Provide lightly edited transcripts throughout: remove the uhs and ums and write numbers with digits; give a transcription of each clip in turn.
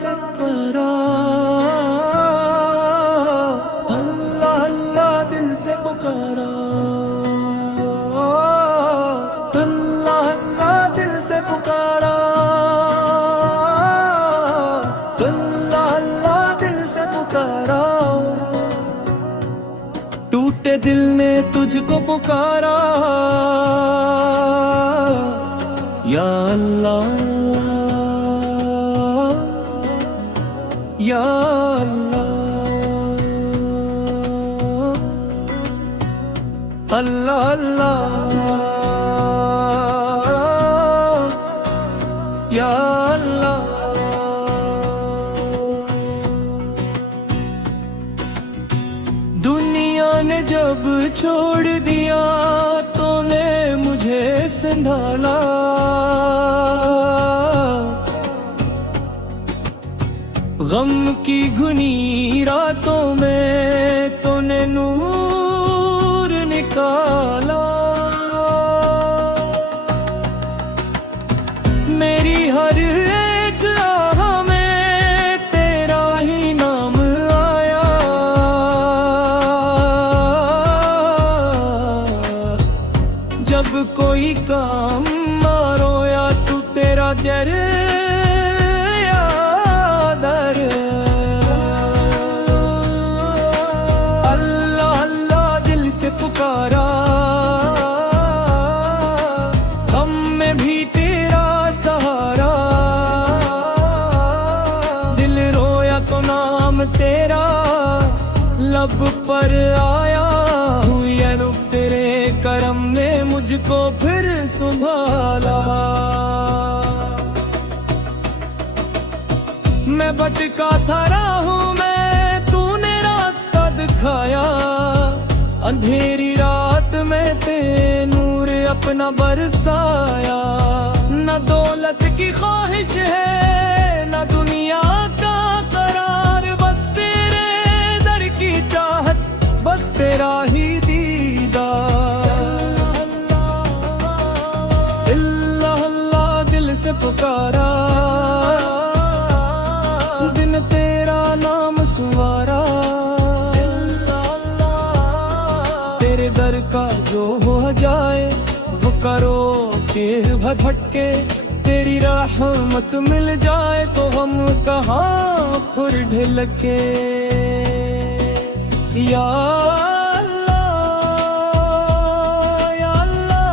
से पुकारा, अल्लाह अल्लाह दिल से पुकारा, अल्लाह अल्लाह दिल से पुकारा, अल्लाह अल्लाह दिल से पुकारा। टूटे दिल ने तुझको पुकारा, या अल्लाह या अल्लाह, अल्लाह अल्लाह या अल्लाह। दुनिया ने जब छोड़ दिया तूने मुझे संभाला, गम की घुनी रातों में तूने नूर निकाला। मेरी हर एक आह में तेरा ही नाम आया, जब कोई काम मारो या तू तेरा जर पुकारा, हम में भी तेरा सहारा। दिल रोया तो नाम तेरा लब पर आया, हुई अनुप तेरे करम ने मुझको फिर संभाला। मैं भटका था राहों में तूने रास्ता दिखाया, अंधेरी रात में ते नूर अपना बरसाया। न दौलत की ख्वाहिश है न दुनिया का करार, बस तेरे दर की चाहत, बस तेरा ही दीदार। अल्लाह अल्लाह दिल से पुकारा, दिन तेरा नाम सवारा। दर का जो हो जाए वो करो के भटके, तेरी रहमत मिल जाए तो हम कहाँ फिर ढलके। या अल्लाह या अल्लाह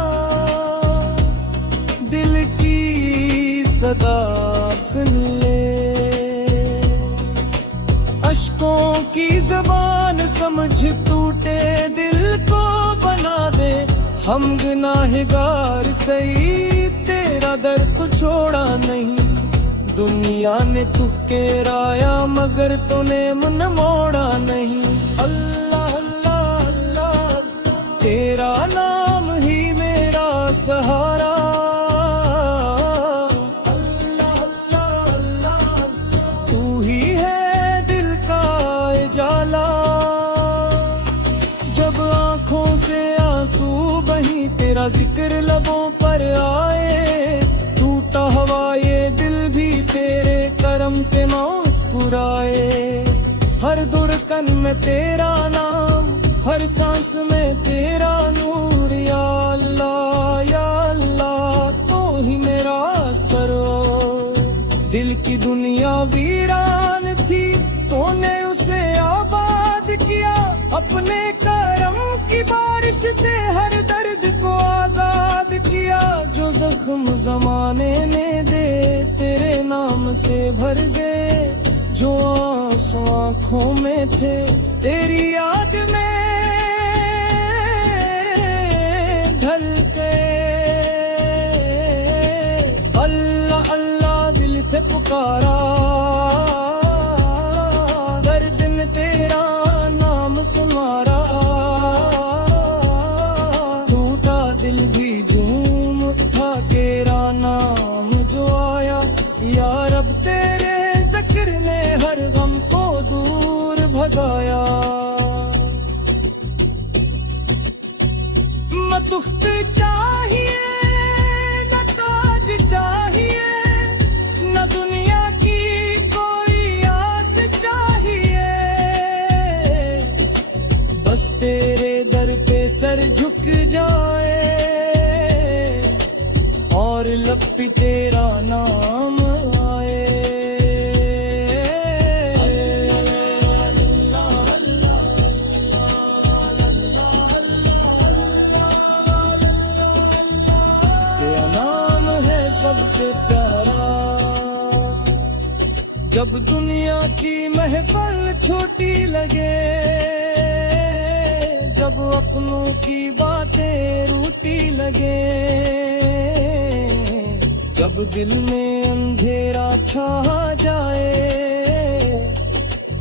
दिल की सदा सुन ले, अश्कों की ज़बान समझ टूटे दिल को बना दे। हम गुनाहगार सही तेरा दर तो छोड़ा नहीं, दुनिया ने तुझके राया मगर तूने मन मोड़ा नहीं। अल्लाह अल्लाह अल्लाह तेरा नाम ही मेरा सहारा, अल्लाह अल्लाह अल्लाह तू ही है दिल का उजाला। जब आँखों से आंसू बही तेरा जिक्र लबों पर आए, टूटा हुआ ये दिल भी तेरे करम से मुस्कुराए। हर दुर्कन में तेरा नाम, हर सांस में तेरा नूर, या अल्लाह तो ही मेरा सरोवर। दिल की दुनिया वीरान थी तूने उसे आबाद किया, अपने करम की बारिश से हर दर्द को आजाद किया। जो जख्म जमाने ने दे तेरे नाम से भर गए, जो आंसू आँखों में थे तेरी याद में ढल गए। अल्लाह अल्लाह दिल से पुकारा, दर्द ने तेरा नाम सुनारा। टूटा दिल भी झूम उठा तेरा नाम जो आया, या रब तेरे जिक्र ने हर गम को दूर भगाया। न दुख्त चाहिए न ताज चाहिए, न दुनिया की कोई लब पे तेरा नाम आए। तेरा नाम है सबसे प्यारा। जब दुनिया की महफिल छोटी लगे, जब अपनों की बातें रूठी लगे, जब दिल में अंधेरा छा जाए,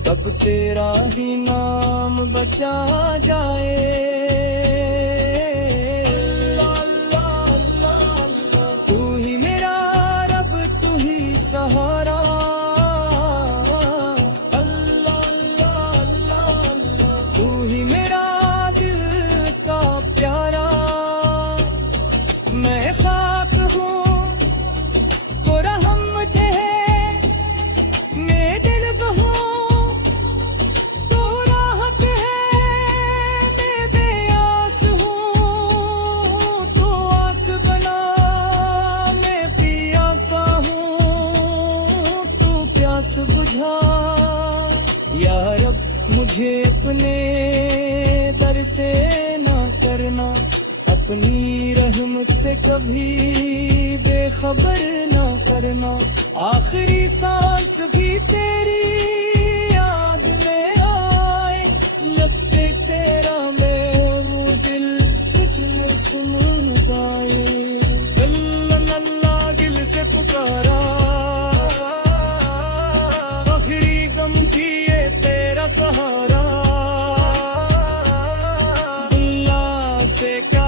तब तेरा ही नाम बचा जाए। अल्लाह अल्लाह अल्लाह अल्लाह, तू ही मेरा रब, तू ही सहारा। अल्लाह अल्लाह अल्लाह अल्लाह, तू ही मेरा दिल का प्यारा। मैं खाक हूँ को रहमत है, मैं दिल हूँ तो राहत है। मैं बेआस हूँ तो आस बना, मैं पियासा हूँ तू प्यास बुझा। या रब मुझे अपने दर से ना करना, अपनी रहमत से कभी बेखबर ना करना। आखिरी सांस भी तेरी याद में आए, लब पे तेरा मैं हूँ, दिल कुछ न सुन पाए। अल्लाह अल्लाह दिल से पुकारा, आखिरी गम की ये तेरा सहारा। अल्लाह से क्या